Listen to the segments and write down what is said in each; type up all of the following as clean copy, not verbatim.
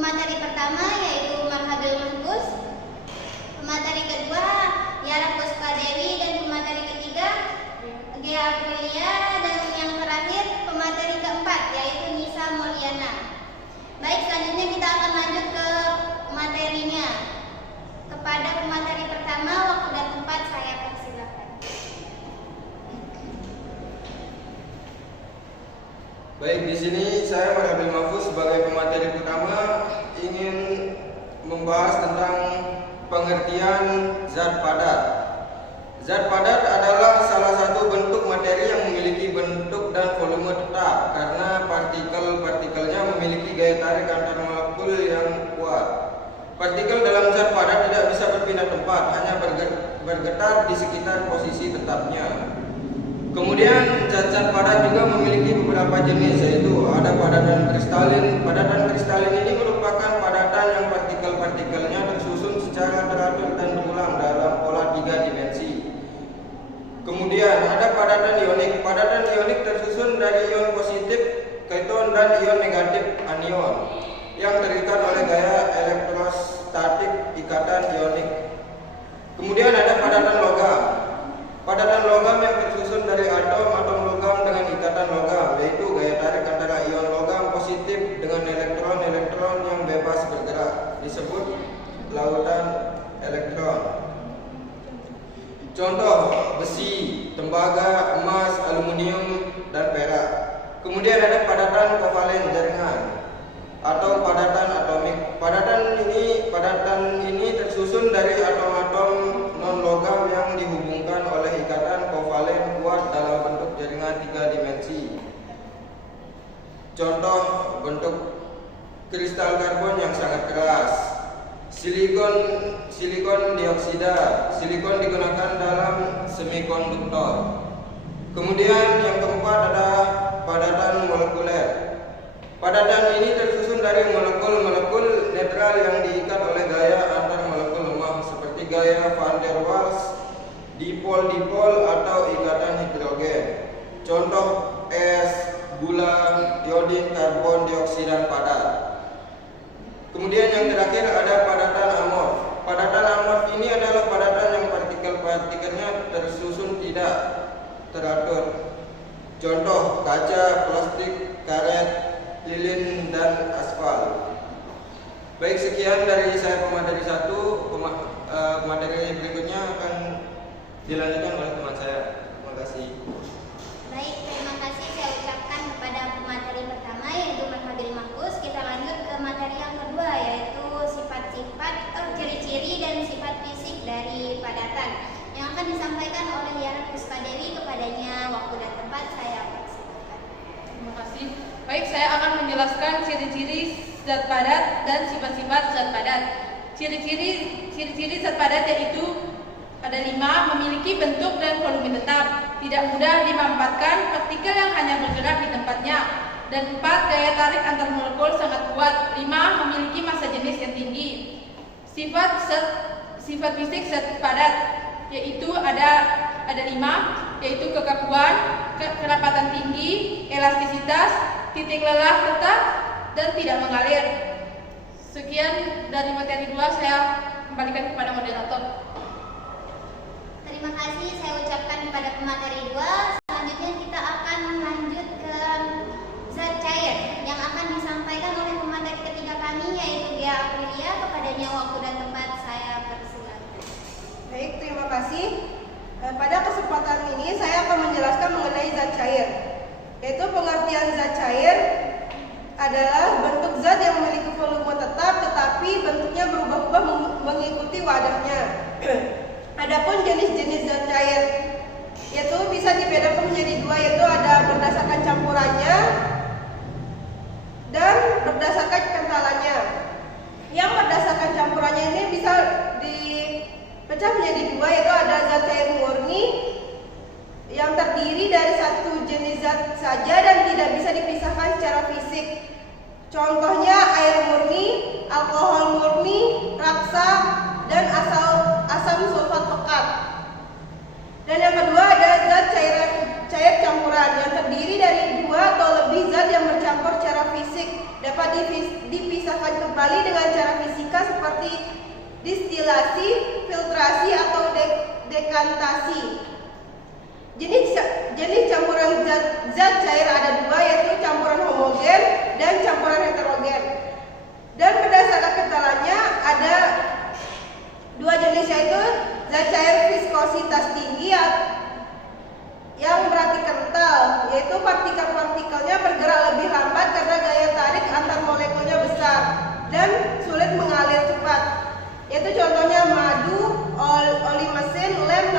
Pemateri pertama yaitu Marhabil Mahfuz, pemateri kedua Yara Puspadewi, dan pemateri ketiga Gia Aprilia, dan yang terakhir pemateri keempat yaitu Nisa Mulyana. Baik, selanjutnya kita akan lanjut ke materinya. Kepada pemateri pertama, waktu dan tempat saya persilakan. Baik, di sini saya Marhabil Mahfuz sebagai pemateri pertama ingin membahas tentang pengertian zat padat. Zat padat adalah salah satu bentuk materi yang memiliki bentuk dan volume tetap karena partikel-partikelnya memiliki gaya tarik antar molekul yang kuat. Partikel dalam zat padat tidak bisa berpindah tempat, hanya bergetar di sekitar posisi tetapnya. Kemudian zat-zat padat juga memiliki beberapa jenis, yaitu ada padatan kristalin. Padatan kristalin ini merupakan padatan yang partikel-partikelnya tersusun secara teratur dan berulang dalam pola 3 dimensi. Kemudian ada padatan ionik. Padatan ionik tersusun dari ion positif keton dan ion negatif anion yang terikat oleh gaya elektrostatik ikatan ionik. Kemudian ada padatan logam. Padatan logam yang tersusun dari atom logam dengan ikatan logam, yaitu gaya tarik antara ion logam positif dengan elektron-elektron yang bebas bergerak, disebut lautan elektron. Contoh besi, tembaga, emas, aluminium, dan perak. Kemudian ada padatan kovalen jaringan atau padatan atomik. Padatan ini tersusun dari atom-atom non-logam yang dihubungkan oleh ikatan kovalen kuat dalam bentuk jaringan 3 dimensi. Contoh bentuk kristal karbon yang sangat keras. Silikon dioksida. Silikon digunakan dalam semikonduktor. Kemudian yang keempat ada padatan molekuler. Padatan ini tersusun dari molekul-molekul netral yang diikat oleh gaya antar molekul lemah seperti gaya van der Waals, dipol-dipol atau ikatan hidrogen. Contoh es, gula, iodin, karbon dioksida padat. Kemudian yang terakhir ada padatan amorf. Padatan amorf ini adalah padatan yang partikel-partikelnya tersusun tidak teratur. Contoh kaca, plastik, karet, lilin, dan aspal. Baik, sekian dari saya pemateri 1. Pemateri berikutnya akan dilanjutkan oleh teman saya. Terima kasih. Baik, terima kasih saya ucapkan kepada pemateri pertama yaitu Marhabil Mahfuz. Kita lanjut ke materi yang kedua yaitu sifat-sifat ciri-ciri dan sifat fisik dari padatan yang akan disampaikan oleh Yara Puspadewi. Kepadanya waktu dan tempat saya persilakan. Terima kasih. Baik, saya akan menjelaskan ciri-ciri zat padat dan sifat-sifat zat padat. Ciri-ciri zat padat yaitu ada 5, memiliki bentuk dan volume tetap, tidak mudah dimanfaatkan, partikel yang hanya bergerak di tempatnya, dan 4, gaya tarik antar molekul sangat kuat. 5, memiliki massa jenis yang tinggi. Sifat fisik zat padat yaitu ada 5, yaitu kekakuan, kerapatan tinggi, elastisitas, titik lelah tetap, dan tidak mengalir. Sekian dari materi 2, saya kembalikan kepada moderator. Terima kasih saya ucapkan kepada pemateri 2. Selanjutnya kita akan lanjut ke zat cair yang akan disampaikan oleh pemateri ketiga kami yaitu Gia Aprilia. Kepadanya waktu dan tempat saya persilakan. Baik, terima kasih. Pada kesempatan ini saya akan menjelaskan mengenai zat cair. Yaitu pengertian zat cair adalah bentuk zat yang memiliki volume tetap tetapi bentuknya berubah-ubah mengikuti wadahnya. Adapun jenis-jenis zat cair yaitu bisa dibedakan menjadi 2, yaitu ada berdasarkan campurannya dan berdasarkan kekentalannya. Yang berdasarkan campurannya ini bisa dipecah menjadi 2, yaitu ada zat cair murni yang terdiri dari satu jenis zat saja dan tidak bisa dipisahkan secara fisik. Contohnya air murni, alkohol murni, raksa, dan asam sulfat pekat. Dan yang kedua ada zat cair campuran yang terdiri dari 2 atau lebih zat yang bercampur secara fisik, dapat dipisahkan kembali kembali dengan cara fisika seperti distilasi, filtrasi, atau dekantasi. Jenis campuran zat cair ada dua, yaitu campuran homogen dan campuran heterogen. Dan berdasarkan kentalannya ada dua jenis, yaitu zat cair viskositas tinggi yang berarti kental, yaitu partikel-partikelnya bergerak lebih lambat karena gaya tarik antar molekulnya besar dan sulit mengalir cepat. Yaitu contohnya madu, oli mesin, lem,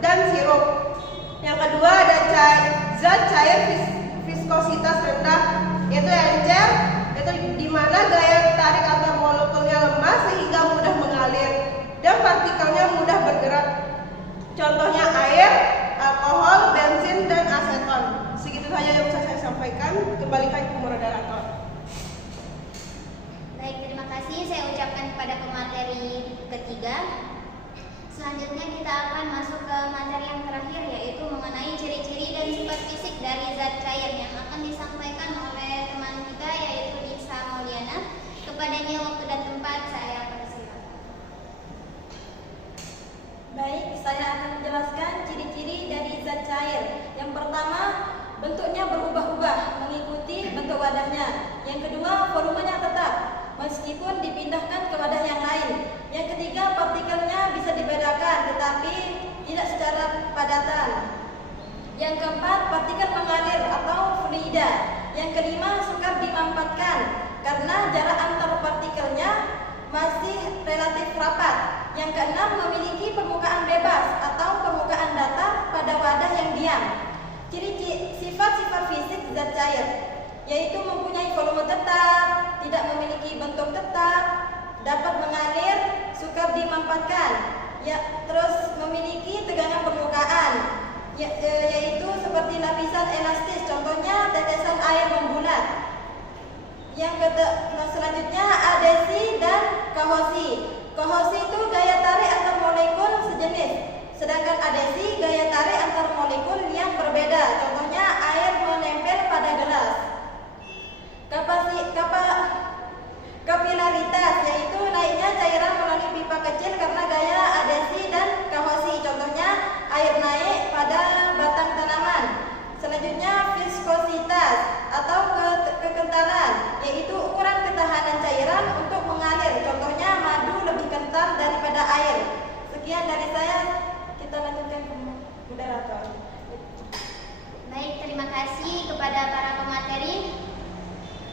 dan sirup. Yang kedua ada zat cair viskositas rendah, yaitu encer, yaitu di mana gaya tarik antar molekulnya lemah sehingga mudah mengalir dan partikelnya mudah bergerak. Contohnya air, alkohol, bensin, dan aseton. Segitu saja yang bisa saya sampaikan. Kembalikan ke moderator. Baik, terima kasih saya ucapkan kepada pemateri ketiga. Selanjutnya kita akan masuk ke materi yang terakhir, yaitu mengenai ciri-ciri dan sifat fisik dari zat cair yang akan disampaikan oleh teman kita, yaitu Nisa Mauliana. Kepadanya waktu dan tempat saya persilakan. Baik, saya akan menjelaskan ciri-ciri dari zat cair. Yang pertama, bentuknya berubah-ubah mengikuti bentuk wadahnya. Yang kedua, volumenya tetap meskipun dipindahkan ke wadah yang lain. Yang ketiga, partikelnya bisa dibedakan tetapi tidak secara padatan. Yang keempat, partikel mengalir atau fluida. Yang kelima, sukar dimampatkan karena jarak antar partikelnya masih relatif rapat. Yang keenam, memiliki permukaan bebas atau permukaan datar pada wadah yang diam. Ciri sifat-sifat fisik zat cair yaitu mempunyai volume tetap, tidak memiliki bentuk tetap, dapat mengalir, sukar dimampatkan, terus memiliki tegangan permukaan, yaitu seperti lapisan elastis, contohnya tetesan air membulat. Selanjutnya adesi dan kohosi. Kohosi itu gaya tarik antar molekul sejenis, sedangkan adesi gaya tarik antar molekul yang berbeda, contohnya air menempel pada gelas. Kapilaritas yaitu naiknya cairan melalui pipa kecil karena gaya adesi dan kohosi, contohnya air naik pada batang tanaman. Selanjutnya viskositas atau kekentalan, yaitu ukuran ketahanan cairan untuk mengalir, contohnya madu lebih kental daripada air. Sekian dari saya, kita lanjutkan ke moderator. Baik, terima kasih kepada para pemateri.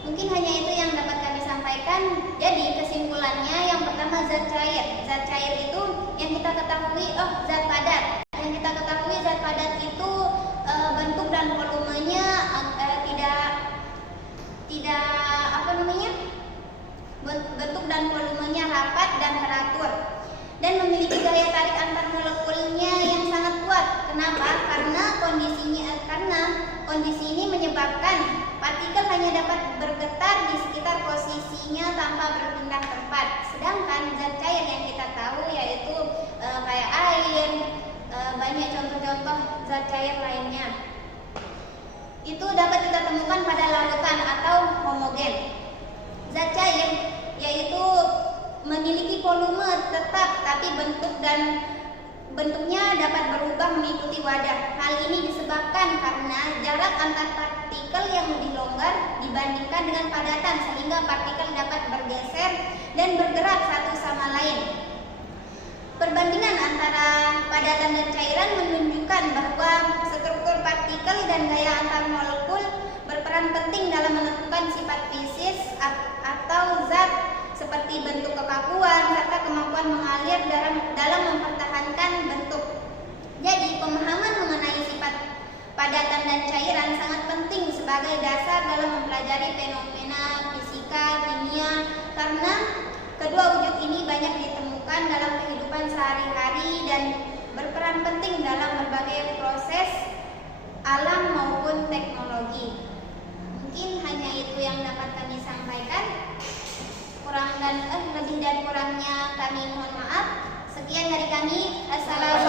Mungkin hanya itu yang dapat kami sampaikan. Jadi kesimpulannya, yang pertama zat cair. Zat cair itu yang kita ketahui, zat padat. Yang kita ketahui zat padat itu bentuk dan volumenya bentuk dan volumenya rapat dan teratur, dan memiliki daya tarik antar molekulnya yang sangat kuat. Kenapa? Karena kondisi ini menyebabkan partikel hanya dapat bergetar di sekitar posisinya tanpa berpindah tempat. Sedangkan zat cair yang kita tahu yaitu kayak air, banyak contoh-contoh zat cair lainnya, itu dapat kita temukan pada larutan atau homogen. Zat cair yaitu memiliki volume tetap, tapi bentuknya dapat berubah mengikuti wadah. Hal ini disebabkan karena jarak antar partikel yang lebih longgar dibandingkan dengan padatan, sehingga partikel dapat bergeser dan bergerak satu sama lain. Perbandingan antara padatan dan cairan menunjukkan bahwa struktur partikel dan gaya antar molekul berperan penting dalam menentukan sifat fisik atau zat seperti bentuk kekakuan serta kemampuan mengalir dalam mempertahankan bentuk. Jadi pemahaman mengenai sifat padatan dan cairan sangat penting sebagai dasar dalam mempelajari fenomena fisika, kimia, karena kedua wujud ini banyak ditemukan dalam kehidupan sehari-hari dan berperan penting dalam berbagai proses alam maupun teknologi. Mungkin hanya itu yang dapat kami sampaikan. Lebih dan kurangnya kami mohon maaf. Sekian dari kami. Assalamualaikum.